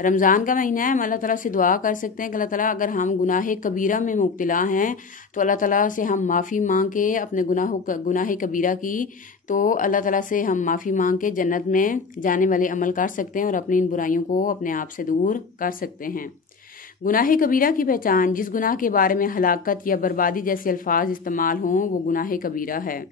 رمضان کا مہینہ ہے، ہم اللہ تعالیٰ سے دعا کر سکتے ہیں کہ اللہ تعالیٰ اگر ہم گناہ کبیرہ میں مبتلا ہیں تو اللہ تعالیٰ سے ہم معافی مانگ کے اپنے گناہ کبیرہ کی، تو اللہ تعالیٰ سے ہم معافی مانگ کے جنت میں جانے والے عمل کر سکتے ہیں اور اپنی ان برائیوں کو اپنے آپ سے دور کر سکتے ہیں۔ گناہ کبیرہ کی پہچان: جس گناہ کے بارے میں ہلاکت یا بربادی جیسے الفاظ استعمال ہوں وہ گناہ کبیرہ ہے۔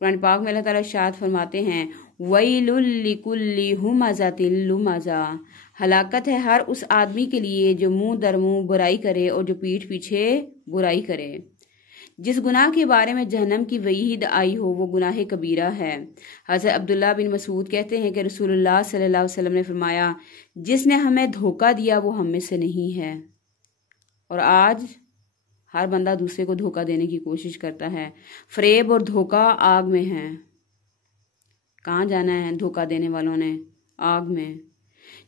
قرآن پاک میں اللہ تعالیٰ ارشاد فرماتے ہیں وَيْلٌ لِّكُلِّ ہُمَزَةٍ لُمَزَةٍ، ہلاکت ہے ہر اس آدمی کے لیے جو منہ در منہ برائی کرے اور جو پیٹھ پیچھے برائی کرے۔ جس گناہ کے بارے میں جہنم کی وعید آئی ہو وہ گناہ کبیرہ ہے۔ حضرت عبداللہ بن مسعود کہتے ہیں کہ رسول اللہ صلی اللہ علیہ وسلم نے فرمایا جس نے ہمیں دھوکہ دیا وہ ہم میں سے نہیں ہے۔ اور آج ہر بندہ دوسرے کو دھوکہ دینے کی کوشش کرتا ہے۔ فریب اور دھوکہ آگ میں ہے۔ کہاں جانا ہے دھوکہ دینے والوں نے؟ آگ میں۔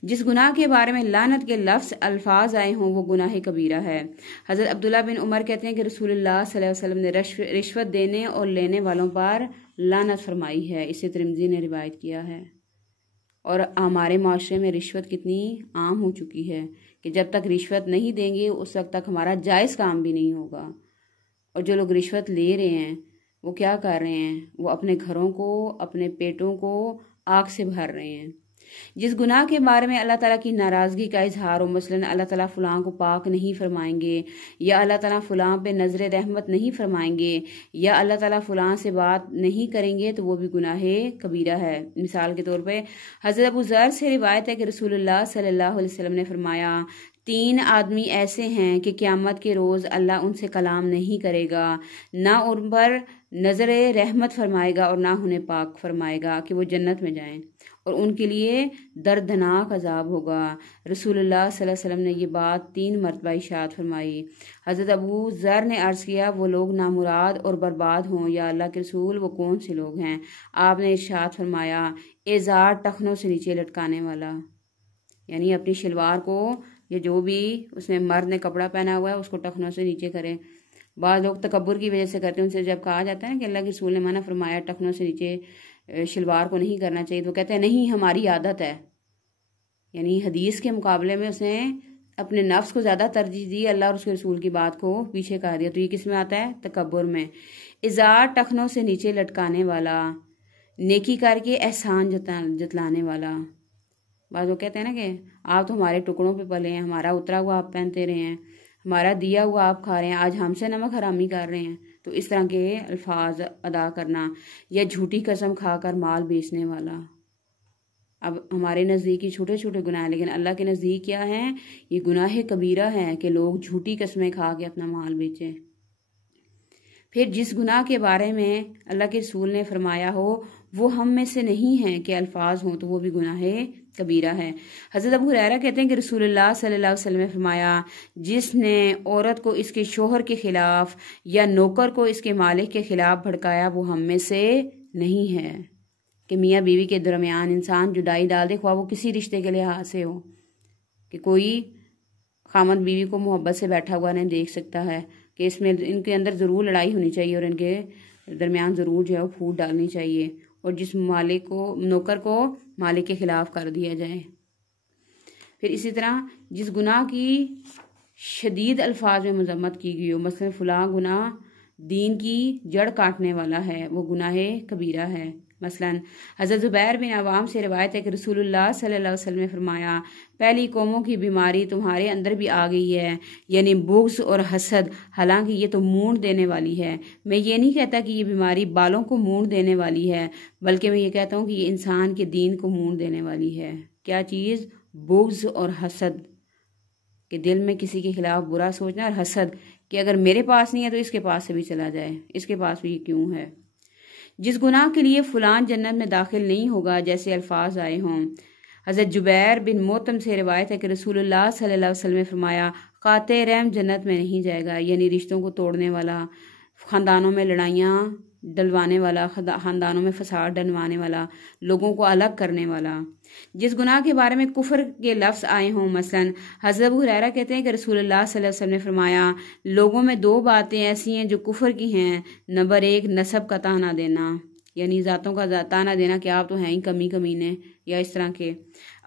جس گناہ کے بارے میں لعنت کے لفظ الفاظ آئے ہوں وہ گناہ کبیرہ ہے۔ حضرت عبداللہ بن عمر کہتے ہیں کہ رسول اللہ صلی اللہ علیہ وسلم نے رشوت دینے اور لینے والوں پر لعنت فرمائی ہے۔ اسے ترمذی نے روایت کیا ہے۔ اور ہمارے معاشرے میں رشوت کتنی عام ہو چکی ہے کہ جب تک رشوت نہیں دیں گے اس وقت تک ہمارا جائز کام بھی نہیں ہوگا۔ اور جو لوگ رشوت لے رہے ہیں وہ کیا کر رہے ہیں؟ وہ اپنے گھروں کو، اپنے پیٹوں کو آگ سے بھر رہے ہیں۔ جس گناہ کے بارے میں اللہ تعالیٰ کی ناراضگی کا اظہار ہو، مثلاً اللہ تعالیٰ فلاں کو پاک نہیں فرمائیں گے، یا اللہ تعالیٰ فلاں پہ نظر رحمت نہیں فرمائیں گے، یا اللہ تعالیٰ فلاں سے بات نہیں کریں گے، تو وہ بھی گناہ کبیرہ ہے۔ مثال کے طور پہ حضرت ابو ذر سے روایت ہے کہ رسول اللہ صلی اللہ علیہ وسلم نے فرمایا 3 آدمی ایسے ہیں کہ قیامت کے روز اللہ ان سے کلام نہیں کرے گا، نہ ان پر نظر رحمت فرمائے گا اور نہ انہیں پاک فرمائے گا کہ وہ جنت میں جائیں، اور ان کے لیے دردناک عذاب ہوگا۔ رسول اللہ صلی اللہ علیہ وسلم نے یہ بات 3 مرتبہ ارشاد فرمائی۔ حضرت ابو ذر نے عرض کیا وہ لوگ نامراد اور برباد ہوں یا اللہ کے رسول وہ کون سے لوگ ہیں؟ آپ نے ارشاد فرمایا ازار ٹخنوں سے نیچے لٹکانے والا، یعنی اپنی شلوار کو یا جو بھی اس نے مرد نے کپڑا پہنا ہوا ہے اس کو ٹخنوں سے نیچے کرے۔ بعض لوگ تکبر کی وجہ سے کرتے ہیں، ان سے جب کہا جاتا ہے کہ اللہ کے رسول نے منع فرمایا ٹخنوں سے نیچے شلوار کو نہیں کرنا چاہیے، تو وہ کہتے ہیں نہیں ہماری عادت ہے، یعنی حدیث کے مقابلے میں اس نے اپنے نفس کو زیادہ ترجیح دی، اللہ اور اس کے رسول کی بات کو پیچھے کر دیا۔ تو یہ کس میں آتا ہے؟ تکبر میں۔ ازار ٹخنوں سے نیچے لٹکانے والا، نیکی کر کے احسان جتلانے والا۔ بعض لوگ کہتے ہیں نا کہ آپ تو ہمارے ٹکڑوں پہ پلے ہیں، ہمارا اترا ہوا آپ پہنتے رہے ہیں، ہمارا دیا ہوا آپ کھا رہے ہیں، آج ہم سے نمک حرامی کر رہے ہیں۔ تو اس طرح کے الفاظ ادا کرنا، یا جھوٹی قسم کھا کر مال بیچنے والا۔ اب ہمارے نزدیک یہ چھوٹے چھوٹے گناہ ہیں، لیکن اللہ کے نزدیک کیا ہیں؟ یہ گناہ کبیرہ ہے کہ لوگ جھوٹی قسمیں کھا کے اپنا مال بیچیں۔ پھر جس گناہ کے بارے میں اللہ کے رسول نے فرمایا ہو وہ ہم میں سے نہیں ہیں کہ الفاظ ہوں تو وہ بھی گناہ کبیرہ ہے۔ حضرت ابو ہریرہ کہتے ہیں کہ رسول اللہ صلی اللہ علیہ وسلم نے فرمایا جس نے عورت کو اس کے شوہر کے خلاف یا نوکر کو اس کے مالک کے خلاف بھڑکایا وہ ہم میں سے نہیں ہے۔ کہ میاں بیوی کے درمیان انسان جدائی ڈال دے، خواہ وہ کسی رشتے کے لحاظ سے ہو، کہ کوئی خامد بیوی کو محبت سے بیٹھا ہوا نہیں دیکھ سکتا ہے کہ اس میں ان کے اندر ضرور لڑائی ہونی چاہیے اور ان کے درمیان ضرور جو ہے وہ پھوٹ ڈالنی چاہیے، اور جس مالک کو نوکر کو مالک کے خلاف کر دیا جائے۔ پھر اسی طرح جس گناہ کی شدید الفاظ میں مذمت کی گئی ہو، مثلا فلاں گناہ دین کی جڑ کاٹنے والا ہے، وہ گناہ کبیرہ ہے۔ مثلا حضرت زبیر بن عوام سے روایت ہے کہ رسول اللہ صلی اللہ علیہ وسلم نے فرمایا پہلی قوموں کی بیماری تمہارے اندر بھی آ گئی ہے، یعنی بغض اور حسد، حالانکہ یہ تو مونڈ دینے والی ہے۔ میں یہ نہیں کہتا کہ یہ بیماری بالوں کو مونڈ دینے والی ہے، بلکہ میں یہ کہتا ہوں کہ یہ انسان کے دین کو مونڈ دینے والی ہے۔ کیا چیز؟ بغض اور حسد، کہ دل میں کسی کے خلاف برا سوچنا، اور حسد کہ اگر میرے پاس نہیں ہے تو اس کے پاس سے بھی چلا جائے، اس کے پاس بھی یہ کیوں ہے۔ جس گناہ کے لیے فلان جنت میں داخل نہیں ہوگا جیسے الفاظ آئے ہوں۔ حضرت جبیر بن موتم سے روایت ہے کہ رسول اللہ صلی اللہ علیہ وسلم نے فرمایا قاطع رحم جنت میں نہیں جائے گا، یعنی رشتوں کو توڑنے والا، خاندانوں میں لڑائیاں ڈلوانے والا، خاندانوں میں فساد ڈلوانے والا، لوگوں کو الگ کرنے والا۔ جس گناہ کے بارے میں کفر کے لفظ آئے ہوں، مثلا حضرت ابو ہریرہ کہتے ہیں کہ رسول اللہ صلی اللہ علیہ وسلم نے فرمایا لوگوں میں 2 باتیں ایسی ہیں جو کفر کی ہیں۔ نمبر 1 نسب کا تانا دینا، یعنی ذاتوں کا تانا دینا کہ آپ تو ہیں ہی کمی کمینے یا اس طرح کے۔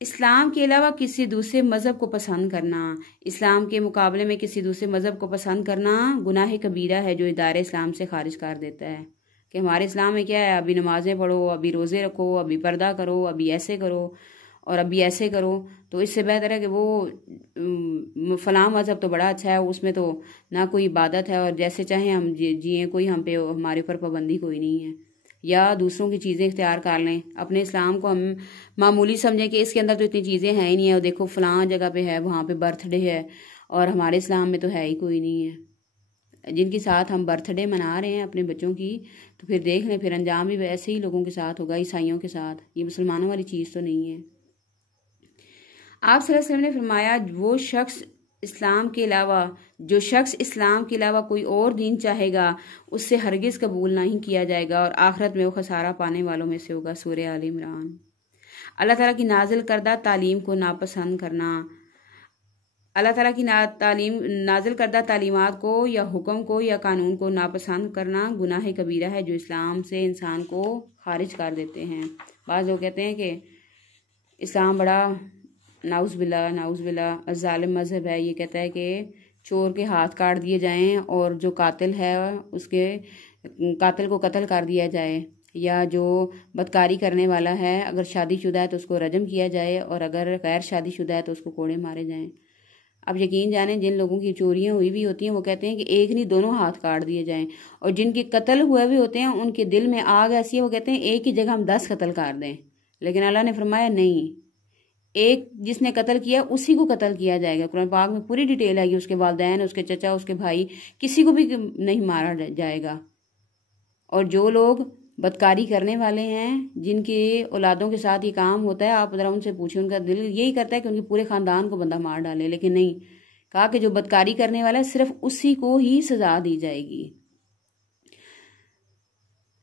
اسلام کے علاوہ کسی دوسرے مذہب کو پسند کرنا، اسلام کے مقابلے میں کسی دوسرے مذہب کو پسند کرنا گناہ کبیرہ ہے جو ادارے اسلام سے خارج کر دیتا ہے۔ کہ ہمارے اسلام میں کیا ہے، ابھی نمازیں پڑھو، ابھی روزے رکھو، ابھی پردہ کرو، ابھی ایسے کرو اور ابھی ایسے کرو، تو اس سے بہتر ہے کہ وہ فلاں مذہب تو بڑا اچھا ہے، اس میں تو نہ کوئی عبادت ہے اور جیسے چاہیں ہم جئیں، کوئی ہم پہ ہمارے اوپر پابندی کوئی نہیں ہے، یا دوسروں کی چیزیں اختیار کر لیں۔ اپنے اسلام کو ہم معمولی سمجھیں کہ اس کے اندر تو اتنی چیزیں ہیں ہی نہیں ہے، اور دیکھو فلاں جگہ پہ ہے، وہاں پہ برتھ ڈے ہے، اور ہمارے اسلام میں تو ہے ہی کوئی نہیں ہے۔ جن کے ساتھ ہم برتھ ڈے منا رہے ہیں اپنے بچوں کی، تو پھر دیکھ لیں پھر انجام بھی ویسے ہی لوگوں کے ساتھ ہوگا، عیسائیوں کے ساتھ۔ یہ مسلمانوں والی چیز تو نہیں ہے۔ آپ صلی اللہ علیہ وسلم نے فرمایا جو شخص اسلام کے علاوہ کوئی اور دین چاہے گا اس سے ہرگز قبول نہیں کیا جائے گا، اور آخرت میں وہ خسارہ پانے والوں میں سے ہوگا۔ سورہ آل عمران۔ اللہ تعالیٰ کی نازل کردہ تعلیم کو ناپسند کرنا، اللہ تعالیٰ کی نازل کردہ تعلیمات کو یا حکم کو یا قانون کو ناپسند کرنا گناہ کبیرہ ہے جو اسلام سے انسان کو خارج کر دیتے ہیں۔ بعض لوگ کہتے ہیں کہ اسلام بڑا نعوذ باللہ ظالم مذہب ہے، یہ کہتا ہے کہ چور کے ہاتھ کاٹ دیے جائیں اور جو قاتل ہے اس کے قاتل کو قتل کر دیا جائے، یا جو بدکاری کرنے والا ہے اگر شادی شدہ ہے تو اس کو رجم کیا جائے، اور اگر غیر شادی شدہ ہے تو اس کو کوڑے مارے جائیں۔ اب یقین جانیں جن لوگوں کی چوریاں ہوئی بھی ہوتی ہیں وہ کہتے ہیں کہ ایک نہیں دونوں ہاتھ کاٹ دیے جائیں، اور جن کے قتل ہوئے بھی ہوتے ہیں ان کے دل میں آگ ایسی ہے وہ کہتے ہیں ایک ہی جگہ ہم 10 قتل کر دیں، لیکن اللہ نے فرمایا نہیں، ایک جس نے قتل کیا اسی کو قتل کیا جائے گا۔ قرآن پاک میں پوری ڈیٹیل ہے کہ اس کے والدین، اس کے چچا، اس کے بھائی، کسی کو بھی نہیں مارا جائے گا۔ اور جو لوگ بدکاری کرنے والے ہیں جن کے اولادوں کے ساتھ یہ کام ہوتا ہے، آپ ذرا ان سے پوچھیں، ان کا دل یہی کرتا ہے کہ ان کے پورے خاندان کو بندہ مار ڈالے، لیکن نہیں، کہا کہ جو بدکاری کرنے والا ہے صرف اسی کو ہی سزا دی جائے گی۔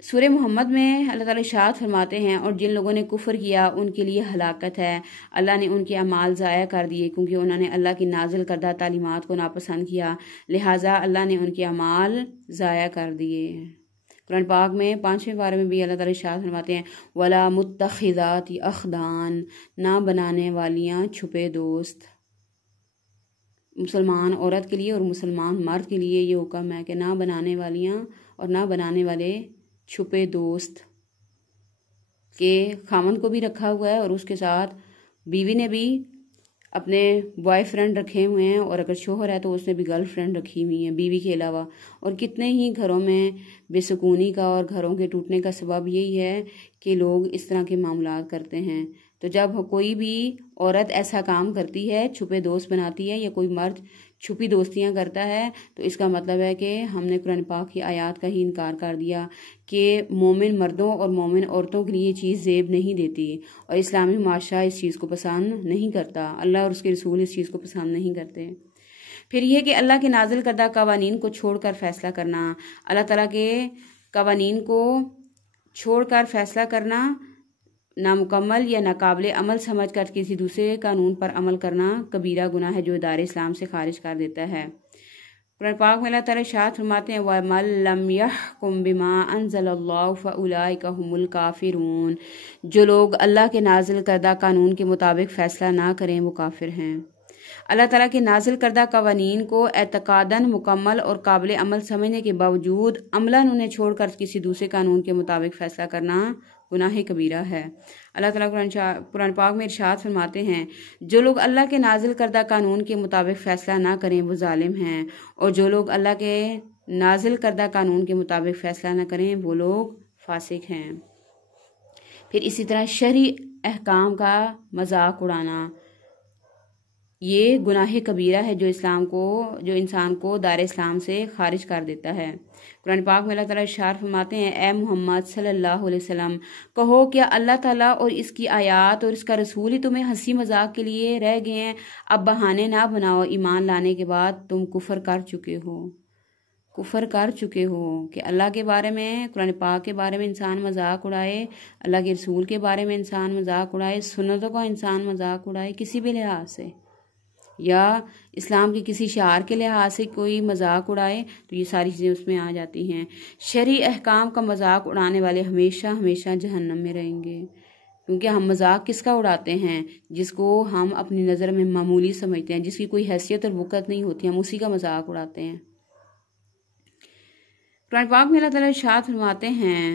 سورہ محمد میں اللہ تعالیٰ ارشاد فرماتے ہیں اور جن لوگوں نے کفر کیا ان کے لیے ہلاکت ہے، اللہ نے ان کے اعمال ضائع کر دیے کیونکہ انہوں نے اللہ کی نازل کردہ تعلیمات کو ناپسند کیا، لہٰذا اللہ نے ان کے اعمال ضائع کر دیے۔ قرآن پاک میں 5ویں پارے میں بھی اللہ تعالیٰ ارشاد فرماتے ہیں وَلَا مُتَّخِذَاتِ أَخْدَانٍ، نہ بنانے والیاں چھپے دوست۔ مسلمان عورت کے لیے اور مسلمان مرد کے لیے یہ حکم ہے کہ نہ بنانے والیاں اور نہ بنانے والے چھپے دوست، کہ خامن کو بھی رکھا ہوا ہے اور اس کے ساتھ بیوی نے بھی اپنے بوائے فرینڈ رکھے ہوئے ہیں، اور اگر شوہر ہے تو اس نے بھی گرل فرینڈ رکھی ہوئی ہیں بیوی کے علاوہ۔ اور کتنے ہی گھروں میں بے سکونی کا اور گھروں کے ٹوٹنے کا سبب یہی ہے کہ لوگ اس طرح کے معاملات کرتے ہیں۔ تو جب کوئی بھی عورت ایسا کام کرتی ہے، چھپے دوست بناتی ہے، یا کوئی مرد چھپی دوستیاں کرتا ہے، تو اس کا مطلب ہے کہ ہم نے قرآن پاک کی آیات کا ہی انکار کر دیا کہ مومن مردوں اور مومن عورتوں کے لیے یہ چیز زیب نہیں دیتی، اور اسلامی معاشرہ اس چیز کو پسند نہیں کرتا، اللہ اور اس کے رسول اس چیز کو پسند نہیں کرتے۔ پھر یہ کہ اللہ کے نازل کردہ قوانین کو چھوڑ کر فیصلہ کرنا، اللہ تعالیٰ کے قوانین کو چھوڑ کر فیصلہ کرنا، نامکمل یا ناقابل عمل سمجھ کر کسی دوسرے قانون پر عمل کرنا کبیرہ گناہ ہے جو ادارے اسلام سے خارج کر دیتا ہے۔ قرآن پاک میں اللہ تعالیٰ ارشاد فرماتے ہیں وَمَن لَّمْ يَحْكُم بِمَا أَنزَلَ اللَّهُ فَأُولَٰئِكَ هُمُ الْكَافِرُونَ، جو لوگ اللہ کے نازل کردہ قانون کے مطابق فیصلہ نہ کریں وہ کافر ہیں۔ اللہ تعالیٰ کے نازل کردہ قوانین کو اعتقاداً مکمل اور قابل عمل سمجھنے کے باوجود عملاً انہیں چھوڑ کر کسی دوسرے قانون کے مطابق فیصلہ کرنا گناہ کبیرہ ہے۔ اللہ تعالیٰ قرآن پاک میں ارشاد فرماتے ہیں جو لوگ اللہ کے نازل کردہ قانون کے مطابق فیصلہ نہ کریں وہ ظالم ہیں، اور جو لوگ اللہ کے نازل کردہ قانون کے مطابق فیصلہ نہ کریں وہ لوگ فاسق ہیں۔ پھر اسی طرح شرعی احکام کا مذاق اڑانا، یہ گناہ کبیرہ ہے جو انسان کو دار اسلام سے خارج کر دیتا ہے۔ قرآن پاک میں اللہ تعالیٰ ارشاد فرماتے ہیں اے محمد صلی اللہ علیہ وسلم کہو کیا اللہ تعالیٰ اور اس کی آیات اور اس کا رسول ہی تمہیں ہنسی مذاق کے لیے رہ گئے ہیں؟ اب بہانے نہ بناؤ، ایمان لانے کے بعد تم کفر کر چکے ہو کہ اللہ کے بارے میں، قرآن پاک کے بارے میں انسان مذاق اڑائے، اللہ کے رسول کے بارے میں انسان مذاق اڑائے، سنتوں کا انسان مذاق اڑائے کسی بھی لحاظ سے، یا اسلام کے کسی شعار کے لحاظ سے کوئی مذاق اڑائے، تو یہ ساری چیزیں اس میں آ جاتی ہیں۔ شرعی احکام کا مذاق اڑانے والے ہمیشہ ہمیشہ جہنم میں رہیں گے۔ کیونکہ ہم مذاق کس کا اڑاتے ہیں؟ جس کو ہم اپنی نظر میں معمولی سمجھتے ہیں، جس کی کوئی حیثیت اور وقت نہیں ہوتی، ہم اسی کا مذاق اڑاتے ہیں۔ قرآن پاک میں اللہ تعالیٰ ارشاد فرماتے ہیں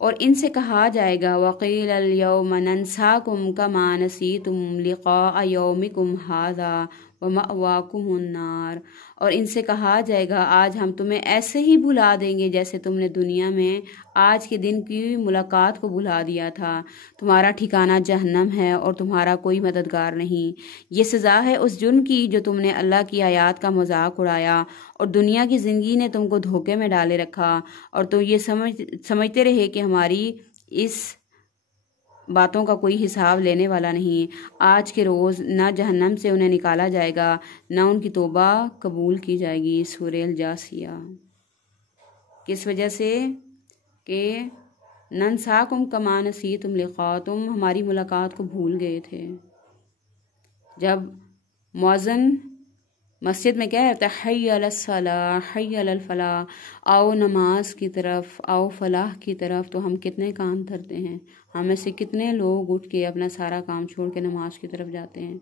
اور ان سے کہا جائے گا وَقِيلَ الْيَوْمَ نَنْسَاكُمْ كَمَا نَسِيتُمْ لِقَاءَ يَوْمِكُمْ هَذَا وَمَأْوَاكُمُ النَّارُ، اور ان سے کہا جائے گا آج ہم تمہیں ایسے ہی بھلا دیں گے جیسے تم نے دنیا میں آج کے دن کی ملاقات کو بھلا دیا تھا، تمہارا ٹھکانہ جہنم ہے اور تمہارا کوئی مددگار نہیں۔ یہ سزا ہے اس جرم کی جو تم نے اللہ کی آیات کا مذاق اڑایا اور دنیا کی زندگی نے تم کو دھوکے میں ڈالے رکھا، اور تو یہ سمجھتے رہے کہ ہماری اس باتوں کا کوئی حساب لینے والا نہیں۔ آج کے روز نہ جہنم سے انہیں نکالا جائے گا نہ ان کی توبہ قبول کی جائے گی۔ سورہ الجاثیہ۔ کس وجہ سے؟ کہ ننساکم کما نسیتم لقاء، تم ہماری ملاقات کو بھول گئے تھے۔ جب مؤذن مسجد میں کہہ رہتا ہے حی علی الصلاح حی علی الفلاح، آؤ نماز کی طرف، آؤ فلاح کی طرف، تو ہم کتنے کام دھرتے ہیں؟ ہم میں سے کتنے لوگ اٹھ کے اپنا سارا کام چھوڑ کے نماز کی طرف جاتے ہیں؟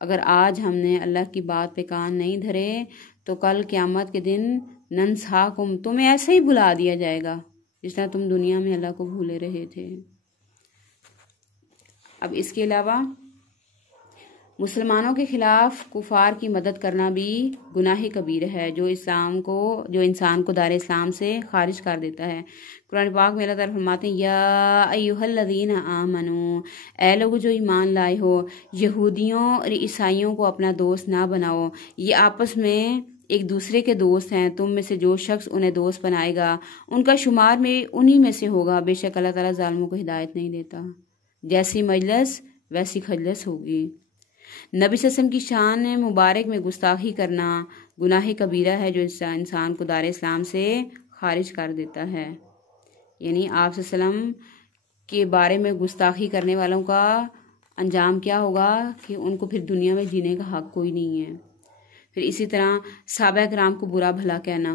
اگر آج ہم نے اللہ کی بات پہ کان نہیں دھرے تو کل قیامت کے دن ننساکم، تمہیں ایسے ہی بھلا دیا جائے گا جس طرح تم دنیا میں اللہ کو بھولے رہے تھے۔ اب اس کے علاوہ مسلمانوں کے خلاف کفار کی مدد کرنا بھی گناہ کبیر ہے، جو انسان کو دار اسلام سے خارج کر دیتا ہے۔ قرآن پاک میں اللہ تعالیٰ فرماتے ہیں یا ایھا الذین آمنو، اے لوگو جو ایمان لائے ہو، یہودیوں اور عیسائیوں کو اپنا دوست نہ بناؤ، یہ آپس میں ایک دوسرے کے دوست ہیں، تم میں سے جو شخص انہیں دوست بنائے گا ان کا شمار میں انہی میں سے ہوگا، بے شک اللہ تعالیٰ ظالموں کو ہدایت نہیں دیتا۔ جیسی مجلس ویسی خجلس ہوگی۔ نبی صلی اللہ علیہ وسلم کی شان مبارک میں گستاخی کرنا گناہ کبیرہ ہے جو انسان کو دار اسلام سے خارج کر دیتا ہے۔ یعنی آپ صلی اللہ علیہ وسلم کے بارے میں گستاخی کرنے والوں کا انجام کیا ہوگا کہ ان کو پھر دنیا میں جینے کا حق کوئی نہیں ہے۔ پھر اسی طرح صحابہ کرام کو برا بھلا کہنا،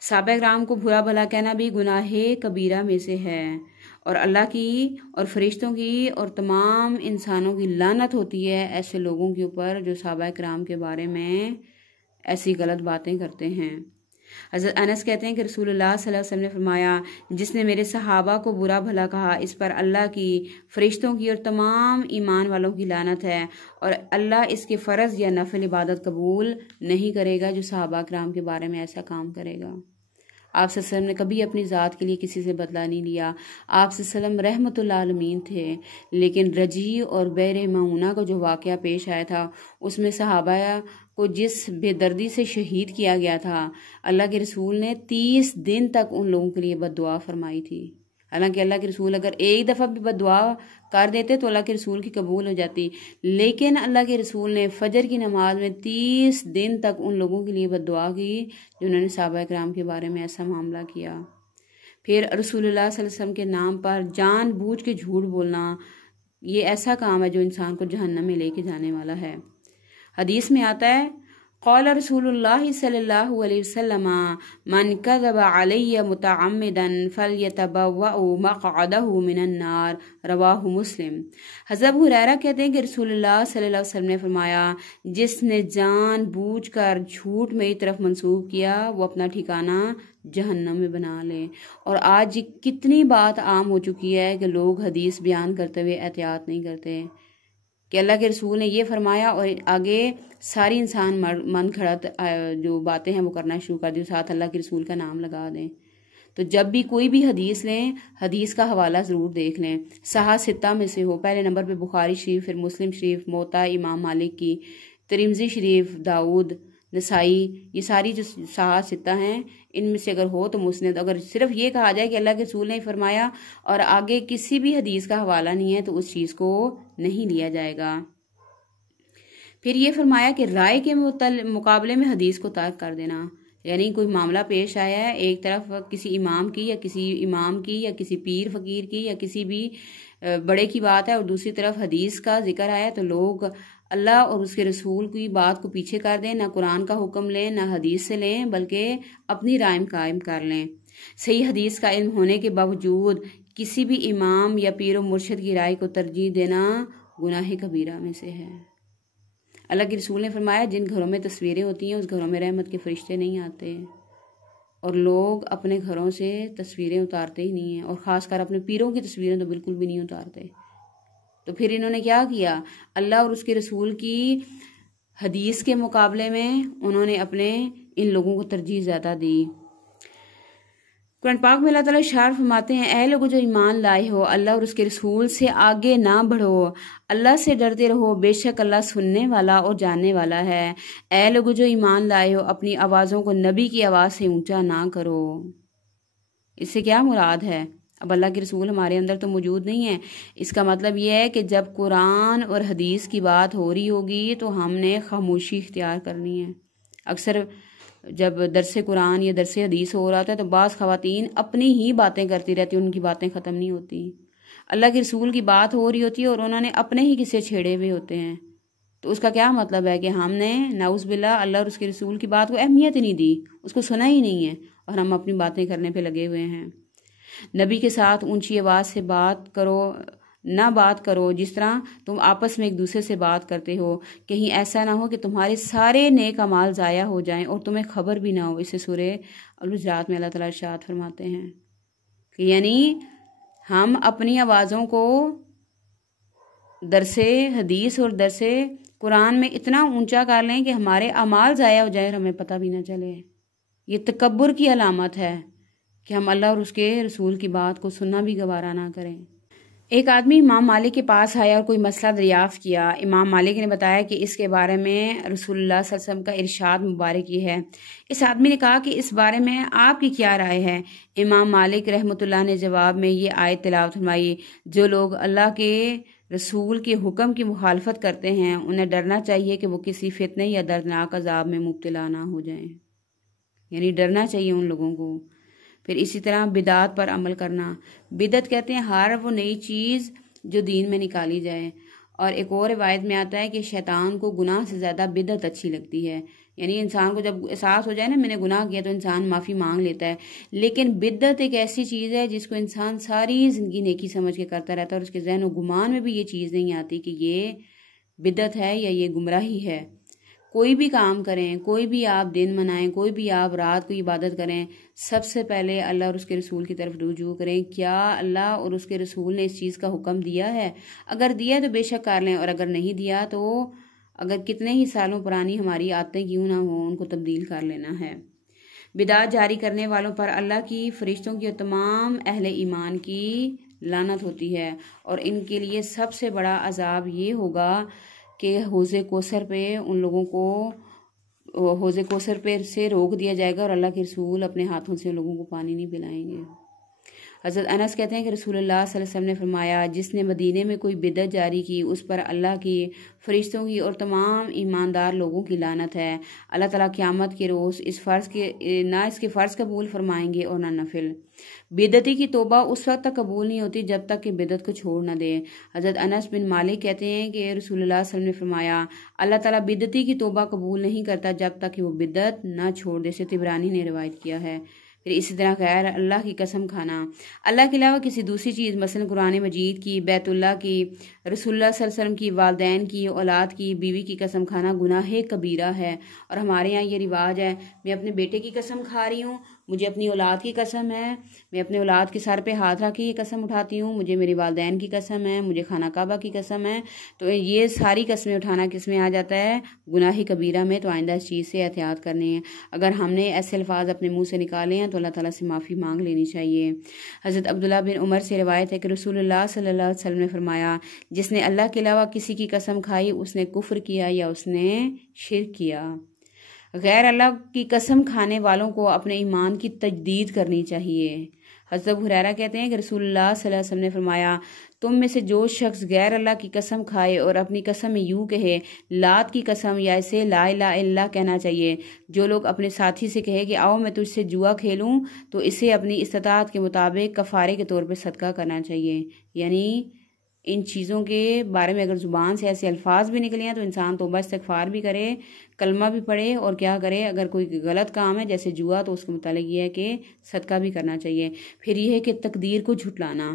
صحابہ کرام کو برا بھلا کہنا بھی گناہ کبیرہ میں سے ہے، اور اللہ کی اور فرشتوں کی اور تمام انسانوں کی لعنت ہوتی ہے ایسے لوگوں کے اوپر جو صحابہ کرام کے بارے میں ایسی غلط باتیں کرتے ہیں۔ حضرت انس کہتے ہیں کہ رسول اللہ صلی اللہ علیہ وسلم نے فرمایا جس نے میرے صحابہ کو برا بھلا کہا اس پر اللہ کی، فرشتوں کی اور تمام ایمان والوں کی لعنت ہے، اور اللہ اس کے فرض یا نفل عبادت قبول نہیں کرے گا جو صحابہ کرام کے بارے میں ایسا کام کرے گا۔ آپ صلی اللہ علیہ وسلم نے کبھی اپنی ذات کے لیے کسی سے بدلہ نہیں لیا۔ آپ صلی اللہ علیہ وسلم رحمت اللہ عالمین تھے، لیکن رجی اور بئر معونہ کا جو واقعہ پیش آیا تھا اس میں صحابہ کو جس بے دردی سے شہید کیا گیا تھا، اللہ کے رسول نے 30 دن تک ان لوگوں کے لیے بد دعا فرمائی تھی۔ حالانکہ اللہ کے رسول اگر ایک دفعہ بھی بد دعا کر دیتے تو اللہ کے رسول کی قبول ہو جاتی، لیکن اللہ کے رسول نے فجر کی نماز میں 30 دن تک ان لوگوں کے لیے بد دعا کی جنہوں نے صحابہ کرام کے بارے میں ایسا معاملہ کیا۔ پھر رسول اللہ صلی اللہ علیہ وسلم کے نام پر جان بوجھ کے جھوٹ بولنا، یہ ایسا کام ہے جو انسان کو جہنم میں لے کے جانے والا ہے۔ حدیث میں آتا ہے قال رسول اللہ صلی اللہ علیہ وسلم من کذب علی متعمدا فلیتبوأ مقعدہ من النار، رواہ مسلم۔ حضرت ابو ہریرہ کہتے ہیں کہ رسول اللہ صلی اللہ علیہ وسلم نے فرمایا جس نے جان بوجھ کر جھوٹ میری طرف منسوب کیا وہ اپنا ٹھکانہ جہنم میں بنا لے۔ اور آج یہ کتنی بات عام ہو چکی ہے کہ لوگ حدیث بیان کرتے ہوئے احتیاط نہیں کرتے کہ اللہ کے رسول نے یہ فرمایا اور آگے ساری انسان من کھڑت جو باتیں ہیں وہ کرنا شروع کر دی، ساتھ اللہ کے رسول کا نام لگا دیں۔ تو جب بھی کوئی بھی حدیث لیں حدیث کا حوالہ ضرور دیکھ لیں، صحاح ستہ میں سے ہو، پہلے نمبر پہ بخاری شریف، پھر مسلم شریف، موطا امام مالک کی، ترمذی شریف، داؤد، نسائی، یہ ساری جو صحاح ستہ ہیں ان میں سے اگر ہو تو مسند۔ اگر صرف یہ کہا جائے کہ اللہ کے رسول نے فرمایا اور آگے کسی بھی حدیث کا حوالہ نہیں ہے تو اس چیز کو نہیں لیا جائے گا۔ پھر یہ فرمایا کہ رائے کے مقابلے میں حدیث کو ترک کر دینا، یعنی کوئی معاملہ پیش آیا ہے، ایک طرف کسی امام کی یا کسی پیر فقیر کی یا کسی بھی بڑے کی بات ہے اور دوسری طرف حدیث کا ذکر آیا تو لوگ اللہ اور اس کے رسول کی بات کو پیچھے کر دیں، نہ قرآن کا حکم لیں نہ حدیث سے لیں بلکہ اپنی رائے قائم کر لیں۔ صحیح حدیث کا علم ہونے کے باوجود کسی بھی امام یا پیر و مرشد کی رائے کو ترجیح دینا گناہ کبیرہ میں سے ہے۔ اللہ کے رسول نے فرمایا جن گھروں میں تصویریں ہوتی ہیں اس گھروں میں رحمت کے فرشتے نہیں آتے، اور لوگ اپنے گھروں سے تصویریں اتارتے ہی نہیں ہیں، اور خاص کر اپنے پیروں کی تصویریں تو بالکل بھی نہیں اتارتے۔ تو پھر انہوں نے کیا کیا؟ اللہ اور اس کے رسول کی حدیث کے مقابلے میں انہوں نے اپنے ان لوگوں کو ترجیح زیادہ دی۔ قرآن پاک میں اللہ تعالیٰ ارشاد فرماتے ہیں اے لوگو جو ایمان لائے ہو اللہ اور اس کے رسول سے آگے نہ بڑھو، اللہ سے ڈرتے رہو، بے شک اللہ سننے والا اور جاننے والا ہے۔ اے لوگو جو ایمان لائے ہو اپنی آوازوں کو نبی کی آواز سے اونچا نہ کرو۔ اس سے کیا مراد ہے؟ اب اللہ کے رسول ہمارے اندر تو موجود نہیں ہے، اس کا مطلب یہ ہے کہ جب قرآن اور حدیث کی بات ہو رہی ہوگی تو ہم نے خاموشی اختیار کرنی ہے۔ اکثر جب درس قرآن یا درس حدیث ہو رہا ہوتا ہے تو بعض خواتین اپنی ہی باتیں کرتی رہتی ہیں، ان کی باتیں ختم نہیں ہوتی۔ اللہ کے رسول کی بات ہو رہی ہوتی ہے اور انہوں نے اپنے ہی قصے چھیڑے ہوئے ہوتے ہیں، تو اس کا کیا مطلب ہے کہ ہم نے نعوذ باللہ اللہ اور اس کے رسول کی بات کو اہمیت ہی نہیں دی، اس کو سنا ہی نہیں ہے، اور ہم اپنی باتیں کرنے پہ لگے ہوئے ہیں۔ نبی کے ساتھ اونچی آواز سے بات کرو، نہ بات کرو جس طرح تم آپس میں ایک دوسرے سے بات کرتے ہو، کہیں ایسا نہ ہو کہ تمہارے سارے نیک اعمال ضائع ہو جائیں اور تمہیں خبر بھی نہ ہو۔ اسے سورہ الحجرات میں اللہ تعالیٰ ارشاد فرماتے ہیں کہ یعنی ہم اپنی آوازوں کو درس حدیث اور درس قرآن میں اتنا اونچا کر لیں کہ ہمارے اعمال ضائع ہو جائیں اور ہمیں پتہ بھی نہ چلے۔ یہ تکبر کی علامت ہے کہ ہم اللہ اور اس کے رسول کی بات کو سننا بھی گوارا نہ کریں۔ ایک آدمی امام مالک کے پاس آیا اور کوئی مسئلہ دریافت کیا۔ امام مالک نے بتایا کہ اس کے بارے میں رسول اللہ صلی اللہ علیہ وسلم کا ارشاد مبارک یہ ہے۔ اس آدمی نے کہا کہ اس بارے میں آپ کی کیا رائے ہے؟ امام مالک رحمۃ اللہ نے جواب میں یہ آیت تلاوت فرمائی، جو لوگ اللہ کے رسول کے حکم کی مخالفت کرتے ہیں انہیں ڈرنا چاہیے کہ وہ کسی فتنے یا دردناک عذاب میں مبتلا نہ ہو جائیں، یعنی ڈرنا چاہیے ان لوگوں کو۔ پھر اسی طرح بدعات پر عمل کرنا۔ بدعت کہتے ہیں ہر وہ نئی چیز جو دین میں نکالی جائے، اور ایک اور روایت میں آتا ہے کہ شیطان کو گناہ سے زیادہ بدعت اچھی لگتی ہے، یعنی انسان کو جب احساس ہو جائے نا میں نے گناہ کیا تو انسان معافی مانگ لیتا ہے، لیکن بدعت ایک ایسی چیز ہے جس کو انسان ساری زندگی نیکی سمجھ کے کرتا رہتا ہے اور اس کے ذہن و گمان میں بھی یہ چیز نہیں آتی کہ یہ بدعت ہے یا یہ گمراہی ہے۔ کوئی بھی کام کریں، کوئی بھی آپ دن منائیں، کوئی بھی آپ رات کو عبادت کریں، سب سے پہلے اللہ اور اس کے رسول کی طرف رجوع کریں۔ کیا اللہ اور اس کے رسول نے اس چیز کا حکم دیا ہے؟ اگر دیا ہے تو بے شک کر لیں، اور اگر نہیں دیا تو اگر کتنے ہی سالوں پرانی ہماری عادتیں کیوں نہ ہوں ان کو تبدیل کر لینا ہے۔ بدعات جاری کرنے والوں پر اللہ کی، فرشتوں کی اور تمام اہل ایمان کی لعنت ہوتی ہے، اور ان کے لیے سب سے بڑا عذاب یہ ہوگا کہ حوض کوثر پہ ان لوگوں کو حوض کوثر پہ سے روک دیا جائے گا اور اللہ کے رسول اپنے ہاتھوں سے ان لوگوں کو پانی نہیں پلائیں گے۔ حضرت انس کہتے ہیں کہ رسول اللہ صلی اللہ علیہ وسلم نے فرمایا جس نے مدینے میں کوئی بدعت جاری کی اس پر اللہ کی، فرشتوں کی اور تمام ایماندار لوگوں کی لعنت ہے۔ اللہ تعالیٰ قیامت کے روز نہ اس کے فرض قبول فرمائیں گے اور نہ نفل۔ بدعتی کی توبہ اس وقت تک قبول نہیں ہوتی جب تک کہ بدعت کو چھوڑ نہ دے۔ حضرت انس بن مالک کہتے ہیں کہ رسول اللہ صلی اللہ علیہ وسلم نے فرمایا اللہ تعالیٰ بدعتی کی توبہ قبول نہیں کرتا جب تک کہ وہ بدعت نہ چھوڑ دے، سے طبرانی نے روایت کیا ہے۔ پھر اسی طرح غیر اللہ کی قسم کھانا، اللہ کے علاوہ کسی دوسری چیز مثلا قرآن مجید کی، بیت اللہ کی، رسول اللہ صلی اللہ علیہ وسلم کی، والدین کی، اولاد کی، بیوی کی قسم کھانا گناہ کبیرہ ہے۔ اور ہمارے یہاں یہ رواج ہے میں اپنے بیٹے کی قسم کھا رہی ہوں، مجھے اپنی اولاد کی قسم ہے، میں اپنے اولاد کے سر پہ ہاتھ رکھ کے یہ قسم اٹھاتی ہوں، مجھے میری والدین کی قسم ہے، مجھے خانہ کعبہ کی قسم ہے۔ تو یہ ساری قسمیں اٹھانا کس میں آ جاتا ہے؟ گناہ کبیرہ میں۔ تو آئندہ اس چیز سے احتیاط کرنی ہے۔ اگر ہم نے ایسے الفاظ اپنے منہ سے نکالے ہیں تو اللہ تعالیٰ سے معافی مانگ لینی چاہیے۔ حضرت عبداللہ بن عمر سے روایت ہے کہ رسول اللہ صلی اللہ علیہ وسلم نے فرمایا جس نے اللہ کے علاوہ کسی کی قسم کھائی اس نے کفر کیا یا اس نے شرک کیا۔ غیر اللہ کی قسم کھانے والوں کو اپنے ایمان کی تجدید کرنی چاہیے۔ حضرت ابو ہریرہ کہتے ہیں کہ رسول اللہ صلی اللہ علیہ وسلم نے فرمایا تم میں سے جو شخص غیر اللہ کی قسم کھائے اور اپنی قسم میں یوں کہے لات کی قسم یا اسے لا الہ الا اللہ کہنا چاہیے۔ جو لوگ اپنے ساتھی سے کہے کہ آؤ میں تجھ سے جوا کھیلوں تو اسے اپنی استطاعت کے مطابق کفارے کے طور پہ صدقہ کرنا چاہیے۔ یعنی ان چیزوں کے بارے میں اگر زبان سے ایسے الفاظ بھی نکلے ہیں تو انسان توبہ استغفار بھی کرے، کلمہ بھی پڑھے، اور کیا کرے اگر کوئی غلط کام ہے جیسے جوا تو اس کے متعلق یہ ہے کہ صدقہ بھی کرنا چاہیے۔ پھر یہ ہے کہ تقدیر کو جھٹلانا،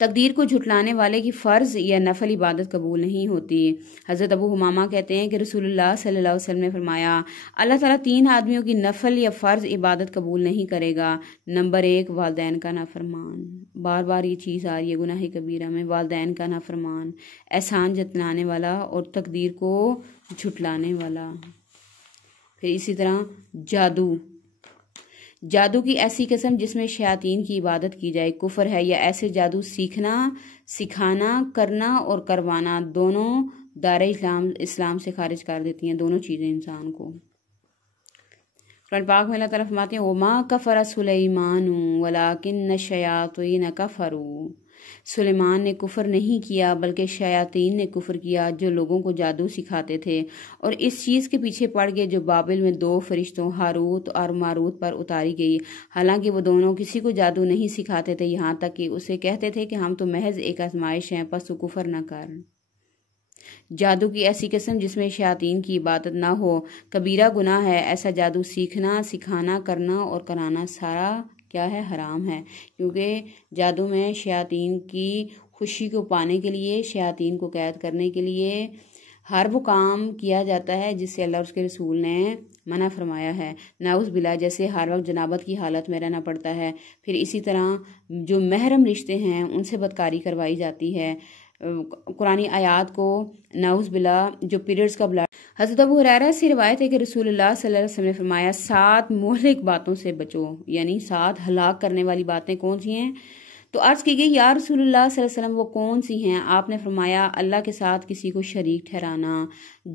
تقدیر کو جھٹلانے والے کی فرض یا نفل عبادت قبول نہیں ہوتی۔ حضرت ابو حمامہ کہتے ہیں کہ رسول اللہ صلی اللہ علیہ وسلم نے فرمایا، اللہ تعالیٰ 3 آدمیوں کی نفل یا فرض عبادت قبول نہیں کرے گا۔ نمبر 1، والدین کا نافرمان۔ بار بار یہ چیز آ رہی ہے گناہ کبیرہ میں، والدین کا نافرمان، احسان جتلانے والا اور تقدیر کو جھٹلانے والا۔ پھر اسی طرح جادو کی ایسی قسم جس میں شیاطین کی عبادت کی جائے کفر ہے، یا ایسے جادو سیکھنا، سکھانا، کرنا اور کروانا دونوں دائرہ اسلام سے خارج کر دیتی ہیں، دونوں چیزیں انسان کو۔ قرآن پاک میں اللہ تعالیٰ فرماتے ہیں وَمَا كَفَرَ سُلَيْمَانُ وَلَٰكِنَّ الشَّيَاطِينَ كَفَرُوا۔ سلیمان نے کفر نہیں کیا بلکہ شیاطین نے کفر کیا جو لوگوں کو جادو سکھاتے تھے، اور اس چیز کے پیچھے پڑ گئے جو بابل میں 2 فرشتوں ہاروت اور ماروت پر اتاری گئی، حالانکہ وہ دونوں کسی کو جادو نہیں سکھاتے تھے، یہاں تک کہ اسے کہتے تھے کہ ہم تو محض ایک آزمائش ہیں، پس تو کفر نہ کر۔ جادو کی ایسی قسم جس میں شیاطین کی عبادت نہ ہو کبیرہ گناہ ہے۔ ایسا جادو سیکھنا، سکھانا، کرنا اور کرانا سارا کیا ہے؟ حرام ہے، کیونکہ جادو میں شیاطین کی خوشی کو پانے کے لیے، شیاطین کو قید کرنے کے لیے ہر وہ کام کیا جاتا ہے جس سے اللہ اور اس کے رسول نے منع فرمایا ہے۔ نعوذ باللہ، جیسے ہر وقت جنابت کی حالت میں رہنا پڑتا ہے، پھر اسی طرح جو محرم رشتے ہیں ان سے بدکاری کروائی جاتی ہے، قرآنی آیات کو نعوذ باللہ جو پیریڈز کا بلڈ۔ حضرت ابو ہریرہ سے روایت ہے کہ رسول اللہ صلی اللہ علیہ وسلم نے فرمایا 7 مہلک باتوں سے بچو، یعنی 7 ہلاک کرنے والی باتیں کون سی ہیں؟ تو عرض کی گئی یا رسول اللہ صلی اللہ علیہ وسلم وہ کون سی ہیں؟ آپ نے فرمایا اللہ کے ساتھ کسی کو شریک ٹھہرانا،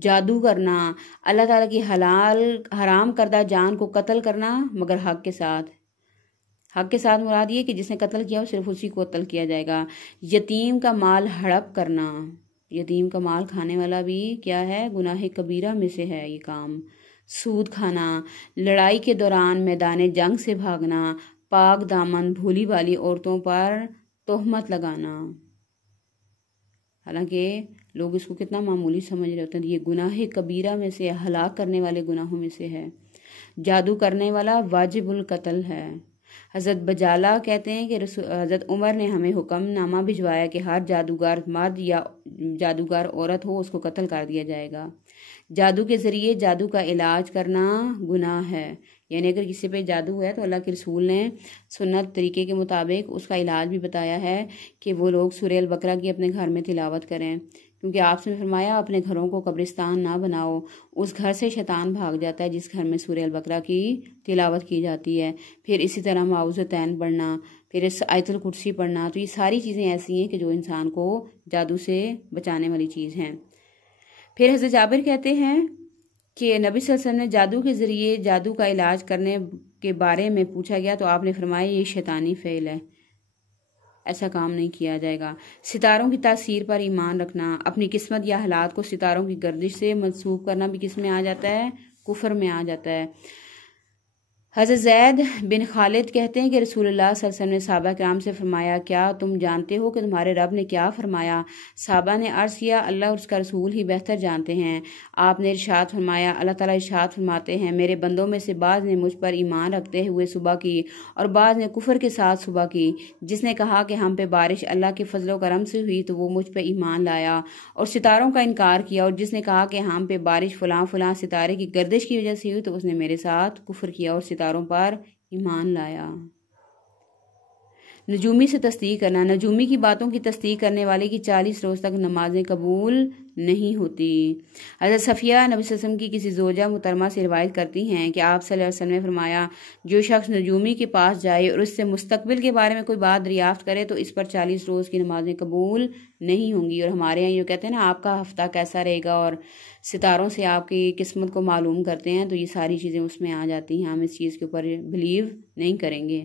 جادو کرنا، اللہ تعالیٰ کی حلال حرام کردہ جان کو قتل کرنا مگر حق کے ساتھ۔ حق کے ساتھ مراد یہ کہ جس نے قتل کیا وہ صرف اسی کو قتل کیا جائے گا۔ یتیم کا مال ہڑپ کرنا، یتیم کا مال کھانے والا بھی کیا ہے؟ گناہ کبیرہ میں سے ہے یہ کام۔ سود کھانا، لڑائی کے دوران میدان جنگ سے بھاگنا، پاک دامن بھولی والی عورتوں پر تہمت لگانا، حالانکہ لوگ اس کو کتنا معمولی سمجھ رہے ہوتے ہیں، یہ گناہ کبیرہ میں سے، ہلاک کرنے والے گناہوں میں سے ہے۔ جادو کرنے والا واجب القتل ہے۔ حضرت بجالہ کہتے ہیں کہ حضرت عمر نے ہمیں حکم نامہ بھجوایا کہ ہر جادوگر مرد یا جادوگر عورت ہو اس کو قتل کر دیا جائے گا۔ جادو کے ذریعے جادو کا علاج کرنا گناہ ہے، یعنی اگر کسی پہ جادو ہے تو اللہ کے رسول نے سنت طریقے کے مطابق اس کا علاج بھی بتایا ہے کہ وہ لوگ سورہ البقرہ کی اپنے گھر میں تلاوت کریں، کیونکہ آپ سے فرمایا اپنے گھروں کو قبرستان نہ بناؤ، اس گھر سے شیطان بھاگ جاتا ہے جس گھر میں سورہ البقرہ کی تلاوت کی جاتی ہے۔ پھر اسی طرح معوذتین پڑھنا، پھر آیت الکرسی پڑھنا، تو یہ ساری چیزیں ایسی ہیں کہ جو انسان کو جادو سے بچانے والی چیز ہیں۔ پھر حضرت جابر کہتے ہیں کہ نبی صلی اللہ علیہ وسلم نے جادو کے ذریعے جادو کا علاج کرنے کے بارے میں پوچھا گیا تو آپ نے فرمایا یہ شیطانی فعل ہے، ایسا کام نہیں کیا جائے گا۔ ستاروں کی تاثیر پر ایمان رکھنا، اپنی قسمت یا حالات کو ستاروں کی گردش سے منسوب کرنا بھی کس میں آ جاتا ہے؟ کفر میں آ جاتا ہے۔ حضرت زید بن خالد کہتے ہیں کہ رسول اللہ صلی اللہ علیہ وسلم نے صحابہ کرام سے فرمایا کیا تم جانتے ہو کہ تمہارے رب نے کیا فرمایا؟ صحابہ نے عرض کیا اللہ اور اس کا رسول ہی بہتر جانتے ہیں۔ آپ نے ارشاد فرمایا اللہ تعالیٰ ارشاد فرماتے ہیں میرے بندوں میں سے بعض نے مجھ پر ایمان رکھتے ہوئے صبح کی اور بعض نے کفر کے ساتھ صبح کی۔ جس نے کہا کہ ہم پہ بارش اللہ کے فضل و کرم سے ہوئی تو وہ مجھ پہ ایمان لایا اور ستاروں کا انکار کیا، اور جس نے کہا کہ ہم پہ بارش فلاں فلاں ستارے کی گردش کی وجہ سے ہوئی تو اس نے میرے ساتھ کفر کیا اور ستاروں پر ایمان لایا۔ نجومی سے تصدیق کرنا، نجومی کی باتوں کی تصدیق کرنے والے کی 40 روز تک نمازیں قبول نہیں ہوتی۔ حضرت صفیہ نبی صلی اللہ علیہ وسلم کی کسی زوجہ محترمہ سے روایت کرتی ہیں کہ آپ صلی اللہ علیہ وسلم نے فرمایا جو شخص نجومی کے پاس جائے اور اس سے مستقبل کے بارے میں کوئی بات دریافت کرے تو اس پر 40 روز کی نمازیں قبول نہیں ہوں گی۔ اور ہمارے یہاں یہ کہتے ہیں نا آپ کا ہفتہ کیسا رہے گا اور ستاروں سے آپ کی قسمت کو معلوم کرتے ہیں، تو یہ ساری چیزیں اس میں آ جاتی ہیں، ہم اس چیز کے اوپر بلیو نہیں کریں گے۔